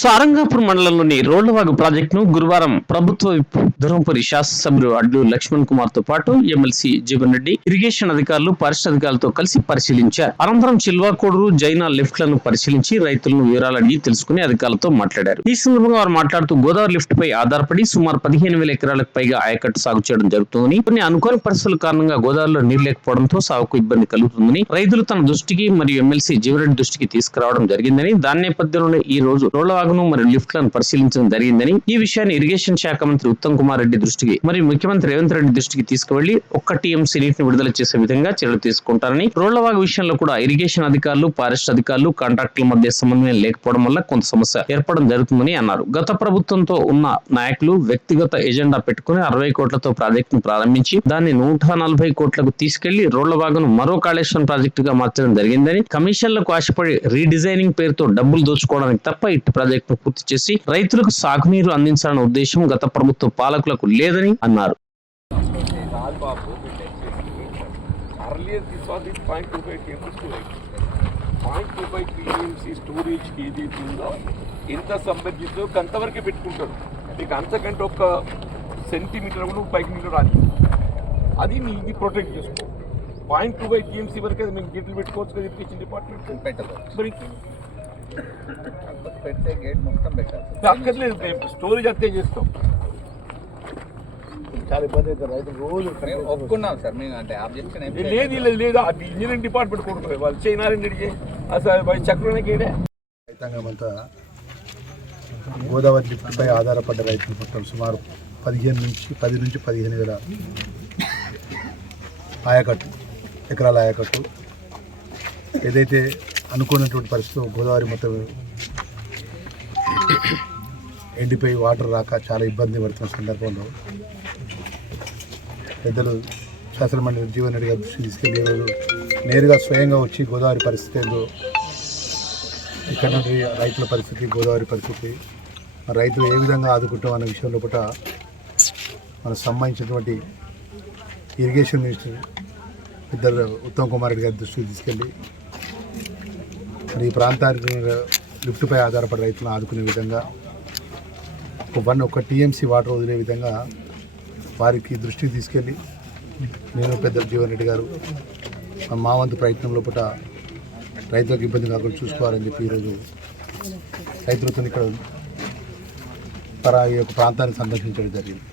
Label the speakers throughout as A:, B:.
A: సారంగాపూర్ మండలంలోని రోళ్ళవాగు ప్రాజెక్టును గురువారం ప్రభుత్వ ధర్మపురి శాసనసభ్యులు అడ్లు లక్ష్మణ్ కుమార్తో పాటు ఎమ్మెల్సీ జీవన్ రెడ్డి ఇరిగేషన్ అధికారులు పరిషత్ అధికారులతో కలిసి పరిశీలించారు. అనంతరం చిల్వాకోడూరు జైనా లిఫ్ట్లను పరిశీలించి రైతులను వివరాలు అడిగి తెలుసుకుని అధికారులతో మాట్లాడారు. ఈ సందర్భంగా వారు మాట్లాడుతూ గోదావరి లిఫ్ట్ పై ఆధారపడి సుమారు పదిహేను వేల ఎకరాలకు పైగా ఆయకట్టు సాగు చేయడం జరుగుతుందని కొన్ని అనుకోని పరిస్థితుల కారణంగా గోదావరిలో నీరు లేకపోవడంతో సాగుకు ఇబ్బంది కలుగుతుందని రైతులు తన దృష్టికి మరియు ఎమ్మెల్సీ జీవరెడ్డి దృష్టికి తీసుకురావడం జరిగిందని దాని నేపథ్యంలో ఈ రోజు రోళ్ళవాగును మరియు లిఫ్ట్లను పరిశీలించడం జరిగిందని ఈ విషయాన్ని ఇరిగేషన్ శాఖ మంత్రి ఉత్తమ్ కుమార్ రెడ్డి దృష్టికి మరియు ముఖ్యమంత్రి రేవంత్ రెడ్డి దృష్టికి తీసుకువెళ్ళి ఒక్క టీఎంసీ నీటిని విడుదల చేసే విధంగా చర్యలు తీసుకుంటారని రోళ్ళవాగు విషయంలో కూడా ఇరిగేషన్ అధికారులు ఫారెస్ట్ అధికారులు కాంట్రాక్టుల మధ్య సమన్వయం లేకపోవడం వల్ల కొంత సమస్య ఏర్పడడం జరుగుతుందని అన్నారు. గత ప్రభుత్వంతో ఉన్న నాయకులు వ్యక్తిగత ఎజెండా పెట్టుకుని అరవై కోట్లతో ప్రాజెక్టును ప్రారంభించి దాన్ని నూట నలభై కోట్లకు తీసుకెళ్ళి రోళ్ళవాగును మరో కాళేశ్వరం ప్రాజెక్టుగా మార్చడం జరిగిందని కమిషన్లకు ఆశపడి రీడిజైనింగ్ పేరుతో డబ్బులు దోచుకోవడానికి తప్ప ఇటు ప్రాజెక్టును పూర్తి చేసి రైతులకు సాగునీరు అందించాలన్న ఉద్దేశం గత ప్రభుత్వ పాలకులకు లేదని అన్నారు.
B: పాయింట్ టూ ఫైవ్ టీఎంసీ స్టోరేజ్కి ఏదైతే ఉందో ఎంత సంబంధించిందో అంతవరకే పెట్టుకుంటారు నీకు అంతకంటే ఒక సెంటీమీటర్ కూడా పైకి నీళ్ళు రాదు అది నీ ఇది ప్రొటెక్ట్ చేసుకో. పాయింట్ టూ ఫైవ్ టీఎంసీ వరకు అది మేము గేట్లు పెట్టుకోవచ్చు కదా ఇరిగేషన్ డిపార్ట్మెంట్
C: పెట్టదు.
B: మరి
C: పెడితే గేట్ మొత్తం పెట్టాలి
B: అక్కర్లేదు స్టోరేజ్ అంతే చేస్తాం.
D: చాలా ఇబ్బంది రైతులు రోజు
C: మేము ఒప్పుకున్నాం సార్ మేము అంటే ఆబ్జెక్షన్ ఏం
B: లేదు లేదు లేదు అది ఇంజనీరింగ్ డిపార్ట్మెంట్ కొడుతుంది వాళ్ళు చైనారెడ్డి అసలు చక్రానికి ఏడే
D: రైతాంగం అంతా గోదావరి లిఫ్ట్పై ఆధారపడ్డ రైతులు మొత్తం సుమారు పదిహేను నుంచి పది నుంచి పదిహేను వేల ఆయకట్టు ఎకరాల ఆయకట్టు. ఏదైతే అనుకున్నటువంటి పరిస్థితిలో గోదావరి మొత్తం ఎండిపోయి వాటర్ రాక చాలా ఇబ్బంది పడుతున్న సందర్భంలో పెద్దలు శాసనమండలి జీవన్ రెడ్డి గారి తీసుకెళ్ళి ఈరోజు నేరుగా స్వయంగా వచ్చి గోదావరి పరిస్థితి ఏందో ఇక్కడ నుండి రైతుల పరిస్థితి గోదావరి పరిస్థితి రైతులు ఏ విధంగా ఆదుకుంటాం అనే విషయం లోపల మనకు సంబంధించినటువంటి ఇరిగేషన్ మినిస్టర్ ఇద్దరు ఉత్తమ్ కుమార్ రెడ్డి గారి దృష్టికి తీసుకెళ్ళి మరి ఈ ప్రాంతానికి లిఫ్ట్పై ఆధారపడి రైతులను ఆదుకునే విధంగా ఒక వన్ ఒక టీఎంసీ వాటర్ వదిలే విధంగా వారికి దృష్టికి తీసుకెళ్ళి నేను పెద్ద జీవన్ రెడ్డి గారు మా వంతు ప్రయత్నం లోపల రైతులకు ఇబ్బంది కాకుండా చూసుకోవాలని చెప్పి ఈరోజు రైతులతో ఇక్కడ తర ఈ యొక్క ప్రాంతాన్ని సందర్శించడం జరిగింది.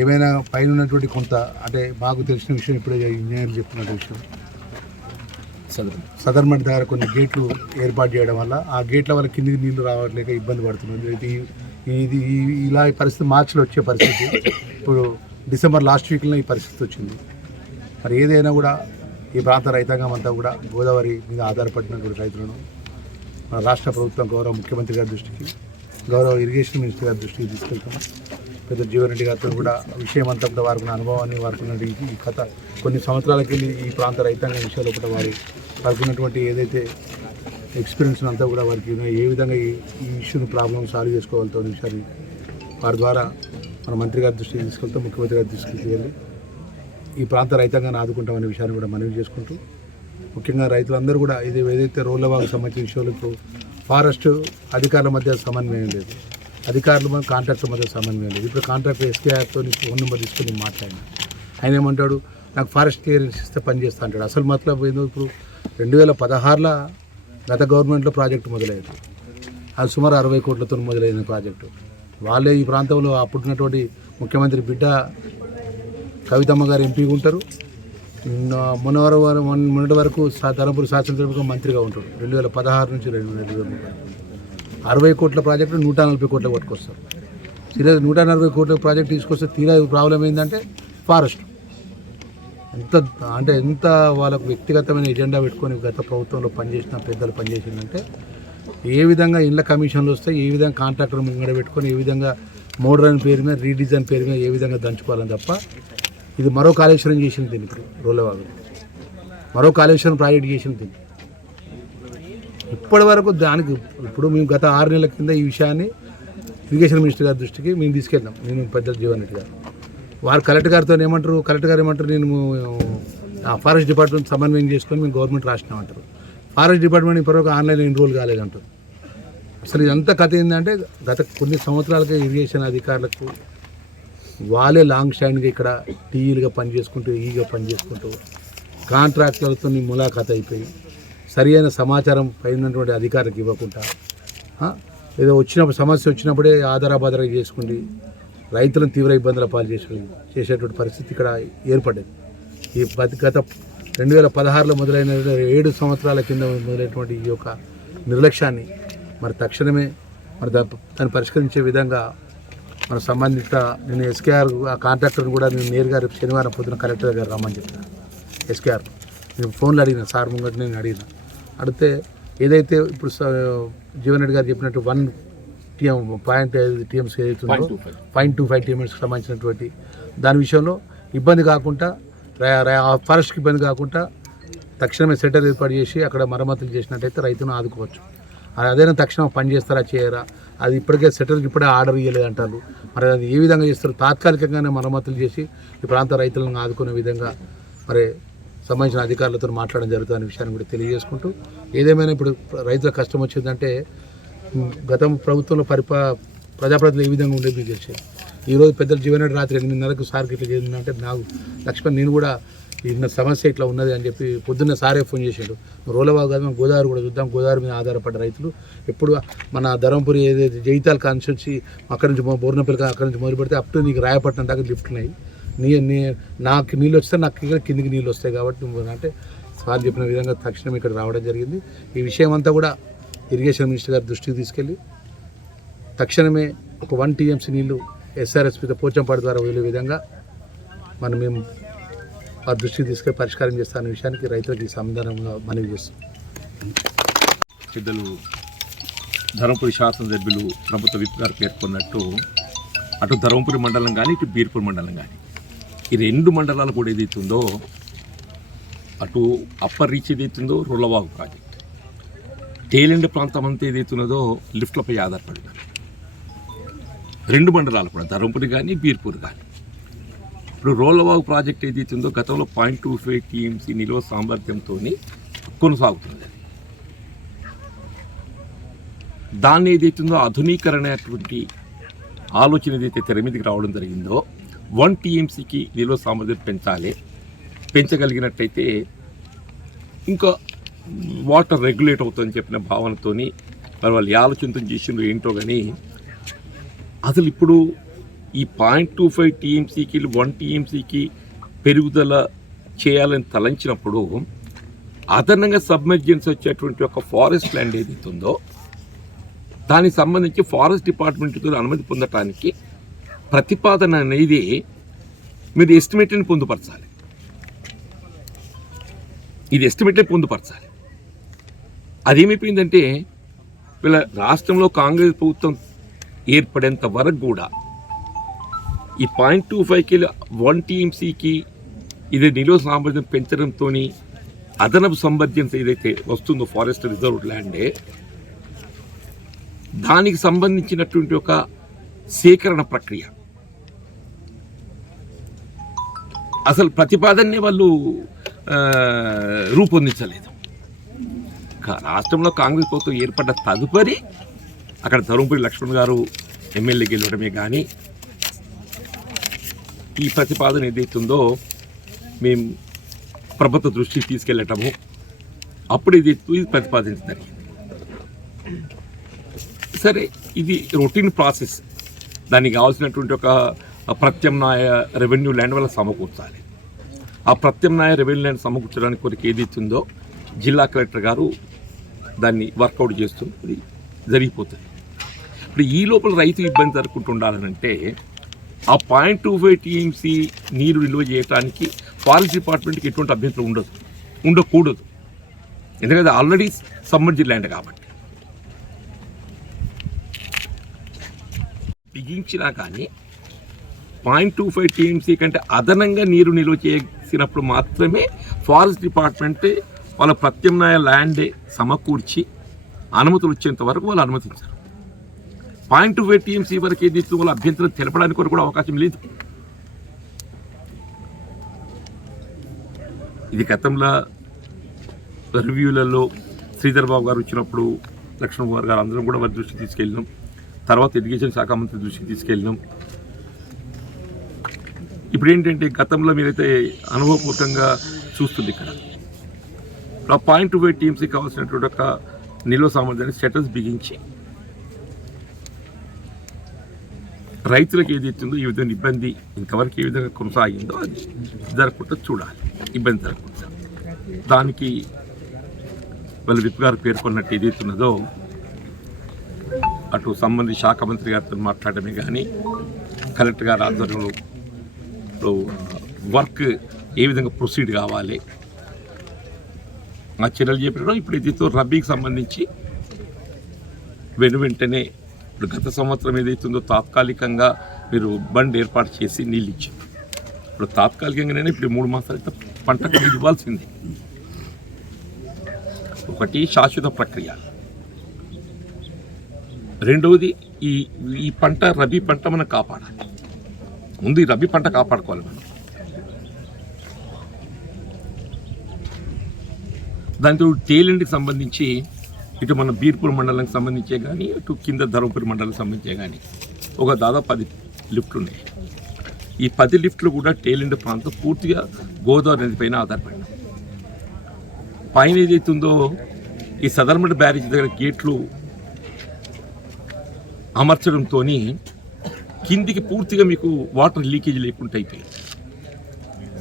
D: ఏమైనా పైన ఉన్నటువంటి కొంత అంటే మాకు తెలిసిన విషయం ఇప్పుడే ఇంజనీర్లు చెప్తున్న విషయం. సదర్మట్ దగ్గర కొన్ని గేట్లు ఏర్పాటు చేయడం వల్ల ఆ గేట్ల వల్ల కిందికి నీళ్ళు రావట్లేక ఇబ్బంది పడుతున్నది ఇది ఇది ఇలా ఈ పరిస్థితి మార్చిలో వచ్చే పరిస్థితి. ఇప్పుడు డిసెంబర్ లాస్ట్ వీక్లో ఈ పరిస్థితి వచ్చింది. మరి ఏదైనా కూడా ఈ ప్రాంత రైతాంగం అంతా కూడా గోదావరి మీద ఆధారపడినటువంటి రైతులను మన రాష్ట్ర ప్రభుత్వం గౌరవ ముఖ్యమంత్రి గారి దృష్టికి గౌరవ ఇరిగేషన్ మినిస్టర్ గారి దృష్టికి తీసుకెళ్తాం. పెద్ద జీవన్ గారితో కూడా విషయం అంతా కూడా వారికి ఉన్న అనుభవాన్ని వారికి ఈ- కథ. కొన్ని సంవత్సరాలకి వెళ్ళి ఈ ప్రాంత రైతాంగ విషయాలు కూడా వారి వారికి ఉన్నటువంటి ఏదైతే ఎక్స్పీరియన్స్ అంతా కూడా వారికి ఏ విధంగా ఈ ఇష్యూను ఇష్యూని ప్రాబ్లమ్ సాల్వ్ చేసుకోవాలతో విషయాన్ని వారి ద్వారా మన మంత్రి గారి దృష్టికి తీసుకెళ్తాం ముఖ్యమంత్రి గారి దృష్టికి తీసుకెళ్ళి ఈ ప్రాంత రైతాంగాన్ని ఆదుకుంటామనే విషయాన్ని కూడా మనవి చేసుకుంటూ ముఖ్యంగా రైతులందరూ కూడా ఇది ఏదైతే రోడ్లవాకు సంబంధించిన విషయాలకు ఫారెస్ట్ అధికారుల మధ్య సమన్వయం లేదు. అధికారులు మన కాంట్రాక్టర్ మధ్య సమన్వయం లేదు. ఇప్పుడు కాంట్రాక్టర్ ఎస్కేఆర్తో ఫోన్ నెంబర్ తీసుకొని మాట్లాడినా. ఆయన ఏమంటాడు? నాకు ఫారెస్ట్ క్లియరెన్స్ ఇస్తే పని చేస్తా అంటాడు. అసలు మతలబ్ ఏందో ఇప్పుడు రెండు వేల పదహారులో గత గవర్నమెంట్లో ప్రాజెక్టు మొదలైంది. అది సుమారు అరవై కోట్లతో మొదలైన ప్రాజెక్టు. వాళ్ళే ఈ ప్రాంతంలో అప్పుడున్నటువంటి ముఖ్యమంత్రి బిడ్డ కవితమ్మ గారు ఎంపీగా ఉంటారు. నా- మొన్నటి వరకు ధర్మపురి శాసనసభకు మంత్రిగా ఉంటారు. రెండు వేల పదహారు నుంచి రెండు వేల ముప్పై అరవై కోట్ల ప్రాజెక్టు నూట నలభై కోట్ల పట్టుకొస్తారు. సీరియస్ నూట నలభై కోట్ల ప్రాజెక్ట్ తీసుకొస్తే తీరా ప్రాబ్లం ఏంటంటే ఫారెస్ట్. ఎంత అంటే ఎంత వాళ్ళకు వ్యక్తిగతమైన ఎజెండా పెట్టుకొని గత ప్రభుత్వంలో పనిచేసిన పెద్దలు పనిచేసిందంటే ఏ విధంగా ఇళ్ళ కమిషన్లు వస్తాయి ఏ విధంగా కాంట్రాక్టర్ ముంగడ పెట్టుకొని ఏ విధంగా మోడర్న్ పేరు మీద రీడిజైన్ పేరు మీద ఏ విధంగా దంచుకోవాలని తప్ప ఇది మరో కాళేశ్వరం చేసింది దీనికి ఇప్పుడు రోలవాగు మరో కాళేశ్వరం ప్రాజెక్ట్ చేసింది దీనికి ఇప్పటి వరకు దానికి ఇప్పుడు మేము గత ఆరు నెలల కింద ఈ విషయాన్ని ఇరిగేషన్ మినిస్టర్ గారి దృష్టికి మేము తీసుకెళ్ళాం. నేను పెద్దలు జీవన్ రెడ్డి గారు. వారు కలెక్టర్ గారితో ఏమంటారు? కలెక్టర్ గారు ఏమంటారు? నేను ఆ ఫారెస్ట్ డిపార్ట్మెంట్ సమన్వయం చేసుకొని మేము గవర్నమెంట్ రాసినామంటారు ఫారెస్ట్ డిపార్ట్మెంట్ ఇప్పటివరకు ఆన్లైన్ ఎన్రోల్ కాలేదంటారు అసలు ఇదంతా కథ ఏంటంటే గత కొన్ని సంవత్సరాలుగా ఇరిగేషన్ అధికారులకు వాళ్ళే లాంగ్ స్టాండ్గా ఇక్కడ టీఈలుగా పనిచేసుకుంటూ ఈగా పనిచేసుకుంటూ కాంట్రాక్టర్లతో ములాఖాత్ అయిపోయి సరి అయిన సమాచారం పైనటువంటి అధికారులకు ఇవ్వకుండా ఏదో వచ్చినప్పుడు సమస్య వచ్చినప్పుడే ఆధారాబాధారా చేసుకుండి రైతులను తీవ్ర ఇబ్బందుల పాలు చేసే చేసేటువంటి పరిస్థితి ఇక్కడ ఏర్పడ్డది ఈ గత రెండు వేల పదహారులో మొదలైన ఏడు సంవత్సరాల కింద మొదలైనటువంటి ఈ యొక్క నిర్లక్ష్యాన్ని మరి తక్షణమే మరి దా- దాన్ని పరిష్కరించే విధంగా మన సంబంధిత నేను ఎస్కేఆర్ ఆ కాంట్రాక్టర్ని కూడా నేను నేరుగా రేపు శనివారం పొద్దున కలెక్టర్ గారు రమ్మని చెప్పిన. ఎస్కేఆర్ నేను ఫోన్లో అడిగిన సార్ ముంగట నేను అడిగిన. అడిగితే ఏదైతే ఇప్పుడు జీవన్ రెడ్డి గారు చెప్పినట్టు వన్ టీఎం పాయింట్ ఐదు టీఎంస్ ఏదైతుందో పాయింట్ టూ ఫైవ్ టీఎంఎస్కి సంబంధించినటువంటి దాని విషయంలో ఇబ్బంది కాకుండా ఫారెస్ట్కి ఇబ్బంది కాకుండా తక్షణమే సెటర్ ఏర్పాటు చేసి అక్కడ మరమ్మతులు చేసినట్టయితే రైతును ఆదుకోవచ్చు. అది అదేనా తక్షణం పని చేస్తారా చేయరా? అది ఇప్పటికే సెటర్కి ఇప్పుడే ఆర్డర్ ఇవ్వలేదు అంటారు. మరి అది ఏ విధంగా చేస్తారు? తాత్కాలికంగానే మరమ్మతులు చేసి ఈ ప్రాంత రైతులను ఆదుకునే విధంగా మరి సంబంధించిన అధికారులతో మాట్లాడడం జరుగుతుంది అనే విషయాన్ని కూడా తెలియజేసుకుంటూ ఏదేమైనా ఇప్పుడు రైతుల కష్టం వచ్చిందంటే గతం ప్రభుత్వంలో పరిపా ప్రజాప్రతినిధులు ఏ విధంగా ఉండేది మీకు తెలిసేది ఈరోజు పెద్దలు జీవనాడు రాత్రి ఎనిమిదిన్నరకు సార్కి ఇట్లా చేసిందంటే నాకు లక్ష్మణ్ నేను కూడా ఇన్న సమస్య ఇట్లా ఉన్నది అని చెప్పి పొద్దున్న సారే ఫోన్ చేశాడు రోలబాబు కాదు మనం గోదావరి కూడా చూద్దాం గోదావరి మీద ఆధారపడ్డ రైతులు. ఎప్పుడు మన ధర్మపురి ఏదైతే జైతాల కాన్స్టిట్యూన్సీ అక్కడి నుంచి బోర్నపల్లి అక్కడి నుంచి మొదలు పెడితే అప్ టు నీకు రాయపట్నం దాకా లిఫ్ట్ ఉన్నాయి. నీ నీ నాకు నీళ్ళు వస్తే నాకు ఇక్కడ కిందికి నీళ్ళు వస్తాయి కాబట్టి నువ్వు అంటే సార్ చెప్పిన విధంగా తక్షణం ఇక్కడ రావడం జరిగింది. ఈ విషయం అంతా కూడా ఇరిగేషన్ మినిస్టర్ గారి దృష్టికి తీసుకెళ్ళి తక్షణమే ఒక వన్ టీఎంసీ నీళ్ళు ఎస్ఆర్ఎస్పితో పోచంపాడు ద్వారా వదిలే విధంగా మనం మేము ఆ దృష్టికి తీసుకెళ్ళి పరిష్కారం చేస్తామనే విషయానికి రైతులకు ఈ సమాధానంగా మనవి చేస్తాం
B: పెద్దలు ధర్మపురి శాసనసభ్యులు ప్రభుత్వ విప్ గారు పేర్కొన్నట్టు అటు ధర్మపురి మండలం కానీ ఇటు బీర్పూర్ మండలం కానీ ఈ రెండు మండలాలు కూడా ఏదైతుందో అటు అప్పర్ రీచ్ ఏదైతుందో రులవాగు ప్రాజెక్ట్ టేలెండ్ ప్రాంతం అంతా ఏదైతున్నదో లిఫ్ట్లపై ఆధారపడినారు రెండు మండలాలు కూడా ధర్మపురి కానీ బీర్పూర్ కానీ ఇప్పుడు రోలవాగు ప్రాజెక్ట్ ఏదైతుందో గతంలో పాయింట్ టూ ఫైవ్ టీఎంసీ నిల్వ సామర్థ్యంతో కొనసాగుతుంది. దాన్ని ఏదైతుందో ఆధునీకరణ అటువంటి ఆలోచన ఏదైతే తెర మీదకి రావడం జరిగిందో వన్ టీఎంసీకి నిల్వ సామర్థ్యం పెంచాలి. పెంచగలిగినట్టయితే ఇంకా వాటర్ రెగ్యులేట్ అవుతుందని చెప్పిన భావనతోని మరి వాళ్ళు ఏ ఆలోచనతో చేసిండ్రు ఏంటో కానీ అసలు ఇప్పుడు ఈ పాయింట్ టూ ఫైవ్ టీఎంసీకి వన్ టీఎంసీకి పెరుగుదల చేయాలని తలంచినప్పుడు అదనంగా సబ్మెర్జెన్స్ వచ్చేటువంటి ఒక ఫారెస్ట్ ల్యాండ్ ఏదైతే ఉందో దానికి సంబంధించి ఫారెస్ట్ డిపార్ట్మెంట్తో అనుమతి పొందటానికి ప్రతిపాదన అనేది మీరు ఎస్టిమేట్ని పొందుపరచాలి. ఇది ఎస్టిమేట్ని పొందుపరచాలి. అదేమైపోయిందంటే వీళ్ళ రాష్ట్రంలో కాంగ్రెస్ ప్రభుత్వం ఏర్పడేంత వరకు కూడా ఈ పాయింట్ టూ ఫైవ్కి వన్ టీఎంసీకి ఇది నిలువ సామర్థ్యం పెంచడంతో అదనపు సంబంధించి ఏదైతే వస్తుందో ఫారెస్ట్ రిజర్వ్ ల్యాండే దానికి సంబంధించినటువంటి ఒక సేకరణ ప్రక్రియ. అసలు ప్రతిపాదననే వాళ్ళు రూపొందించలేదు. రాష్ట్రంలో కాంగ్రెస్ ప్రభుత్వం ఏర్పడ్డ తదుపరి అక్కడ ధర్మపురి లక్ష్మణ్ గారు ఎమ్మెల్యే గెలవడమే కానీ ఈ ప్రతిపాదన ఏదైతుందో మేము ప్రభుత్వ దృష్టికి తీసుకెళ్ళటము. అప్పుడు ఇది ఇది ప్రతిపాదించడం జరిగింది. సరే ఇది రొటీన్ ప్రాసెస్. దానికి కావాల్సినటువంటి ఒక ప్రత్యామ్నాయ రెవెన్యూ ల్యాండ్ వల్ల సమకూర్చాలి. ఆ ప్రత్యామ్నాయ రెవెన్యూ ల్యాండ్ సమకూర్చడానికి కొరకు ఏదైతుందో జిల్లా కలెక్టర్ గారు దాన్ని వర్కౌట్ చేస్తూ జరిగిపోతుంది. ఇప్పుడు ఈ లోపల రైతు ఇబ్బంది జరగకుండా ఉండాలనంటే ఆ పాయింట్ టూ ఫైవ్ టీఎంసీ నీరు నిల్వ చేయడానికి ఫారెస్ట్ డిపార్ట్మెంట్కి ఎటువంటి అభ్యంతరం ఉండదు. ఉండకూడదు. ఎందుకంటే ఆల్రెడీ సమ్మర్జీ ల్యాండ్ కాబట్టి. బిగించినా కానీ పాయింట్ టూ ఫైవ్ టీఎంసీ కంటే అదనంగా నీరు నిల్వ చేసినప్పుడు మాత్రమే ఫారెస్ట్ డిపార్ట్మెంట్ వాళ్ళ ప్రత్యామ్నాయ ల్యాండ్ సమకూర్చి అనుమతులు వచ్చేంత వరకు వాళ్ళు అనుమతించారు. పాయింట్ టూ ఫైవ్ టీఎంసీ వరకు ఏది వాళ్ళ అభ్యంతరం తెలపడానికి కూడా అవకాశం లేదు. ఇది గతంలో రివ్యూలలో శ్రీధర్ బాబు గారు వచ్చినప్పుడు లక్ష్మణ్ కుమార్ గారు అందరం కూడా వారి దృష్టికి తీసుకెళ్ళినాం. తర్వాత ఎడ్యుకేషన్ శాఖ మంత్రి దృష్టికి తీసుకెళ్ళినాం. ఇప్పుడు ఏంటంటే గతంలో మీరైతే అనుభవపూర్వకంగా చూస్తుంది ఇక్కడ. ఆ పాయింట్ టు వైట్ టీమ్స్కి కావాల్సినటువంటి ఒక నిల్వ సామర్థ్యాన్ని స్టేటస్ బిగించి రైతులకు ఏది ఇస్తుందో ఈ విధంగా ఇబ్బంది ఇంతవరకు ఏ విధంగా కొనసాగిందో అది జరగకుండా చూడాలి. ఇబ్బంది జరగకుండా. దానికి వాళ్ళ విప్ గారు పేర్కొన్నట్టు ఏదైతున్నదో అటు సంబంధిత శాఖ మంత్రి గారితో మాట్లాడమే కానీ కలెక్టర్ గారి ఆధ్వర్యంలో ఇప్పుడు వర్క్ ఏ విధంగా ప్రొసీడ్ కావాలి? ఆ చర్యలు చెప్పినప్పుడు ఇప్పుడు దీంతో రబీకి సంబంధించి వెను వెంటనే ఇప్పుడు గత సంవత్సరం ఏదైతుందో తాత్కాలికంగా మీరు బండ్ ఏర్పాటు చేసి నీళ్ళు ఇచ్చారు. ఇప్పుడు తాత్కాలికంగానే ఇప్పుడు మూడు మాసాలు అయితే పంటకు ఇవ్వాల్సిందే. ఒకటి శాశ్వత ప్రక్రియ. రెండవది ఈ ఈ పంట రబీ పంట మనం కాపాడాలి. ముందు ఈ రబీ పంట కాపాడుకోవాలి మనం. దాంతో టేలెంట్కి సంబంధించి ఇటు మన బీర్పూర్ మండలానికి సంబంధించే కానీ ఇటు కింద ధర్మపురి మండలానికి సంబంధించే కానీ ఒక దాదాపు పది లిఫ్ట్లు ఉన్నాయి ఈ పది లిఫ్ట్లు కూడా టేలిండ ప్రాంతం పూర్తిగా గోదావరి నది పైన ఆధారపడిన పైన ఏదైతుందో ఈ సదర్మడ్ బ్యారేజ్ దగ్గర గేట్లు అమర్చడంతో కిందికి పూర్తిగా మీకు వాటర్ లీకేజ్ లేకుండా అయిపోయింది.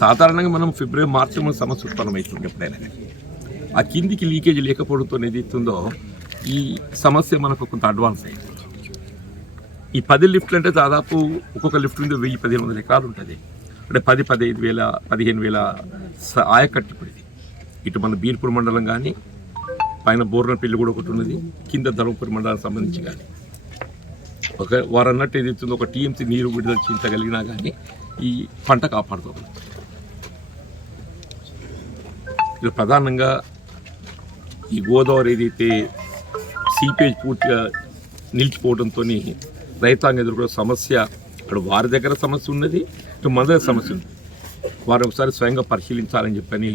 B: సాధారణంగా మనం ఫిబ్రవరి మార్చి మన సమస్య ఉత్పన్నమవుతుంది ఎప్పుడైనా. ఆ కిందికి లీకేజ్ లేకపోవడంతో ఏదైతుందో ఈ సమస్య మనకు కొంత అడ్వాన్స్ అయింది ఈ పది లిఫ్ట్లు అంటే దాదాపు ఒక్కొక్క లిఫ్ట్ మీద వెయ్యి పదిహేను వందల ఎకరాలు ఉంటుంది. అంటే పది పదిహేను వేల పదిహేను వేల ఆయకట్టు ఇప్పుడు ఇది ఇటు మన బీర్పూర్ మండలం కానీ పైన బోర్నపల్లి కూడా ఒకటి ఉన్నది. కింద ధర్మపురి మండలానికి సంబంధించి కానీ ఒక వారు అన్నట్టు ఏదైతుందో ఒక టీఎంసీ నీరు విడుదల చేయించగలిగినా కానీ ఈ పంట కాపాడుతుంది ఇది ప్రధానంగా ఈ గోదావరి ఏదైతే సీపేజ్ పూర్తిగా నిలిచిపోవడంతో రైతాంగం ఎదుర్కొనే సమస్య ఇక్కడ వారి దగ్గర సమస్య ఉన్నది ఇటు మన దగ్గర సమస్య ఉంది వారు ఒకసారి స్వయంగా పరిశీలించాలని చెప్పని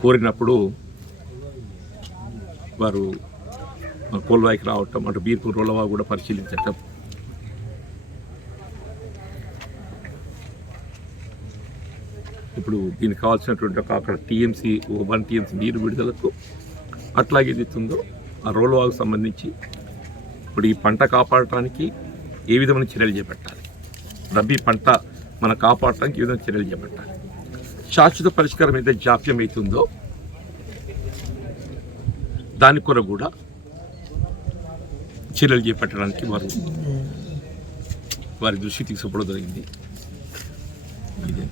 B: కోరినప్పుడు వారు కోల్వాయికి రావటం అటు బీర్పూర్ రోలవా కూడా పరిశీలించటం ఇప్పుడు దీనికి కావాల్సినటువంటి ఒక అక్కడ టీఎంసీ వన్ టీఎంసీ నీరు విడుదలకు అట్లాగే ఏదైతుందో ఆ రోలవాకు సంబంధించి ఇప్పుడు ఈ పంట కాపాడటానికి ఏ విధమైన చర్యలు చేపట్టాలి? రబీ పంట మన కాపాడటానికి ఏ విధమైన చర్యలు చేపట్టాలి? శాశ్వత పరిష్కారం ఏదైతే జాప్యం అవుతుందో దాని కొర కూడా చర్యలు చేపట్టడానికి వారు వారి దృష్టి తీసుకోవడం జరిగింది. ఇదే.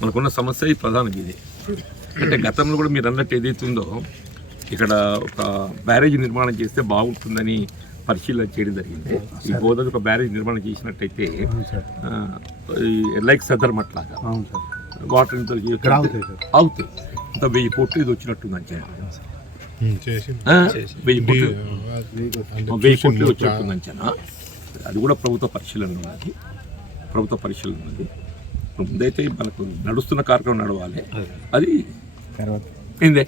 B: మనకున్న సమస్య ఈ ప్రధానం ఇది. అంటే గతంలో కూడా మీరు అన్నట్టు ఏదైతుందో ఇక్కడ ఒక బ్యారేజ్ నిర్మాణం చేస్తే బాగుంటుందని పరిశీలన చేయడం జరిగింది. ఈ గోదావరి ఒక బ్యారేజ్ నిర్మాణం చేసినట్టయితే లైక్
D: అవును సార్.
B: వాటర్ అవుతాయి ఇంత వెయ్యి కోట్లు ఇది వచ్చినట్టుంది అంచనా
E: చేసి
B: ఆ, వెయ్యి కోట్లు
E: అది
B: వెయ్యి కోట్లు వచ్చినట్టుంది అంచనా అది కూడా ప్రభుత్వ పరిశీలన ఉన్నది. ప్రభుత్వ పరిశీలన ఉన్నది ఇప్పుడు ముందైతే మనకు నడుస్తున్న కార్యక్రమం నడవాలి. అది
D: తర్వాత
B: ఏందే?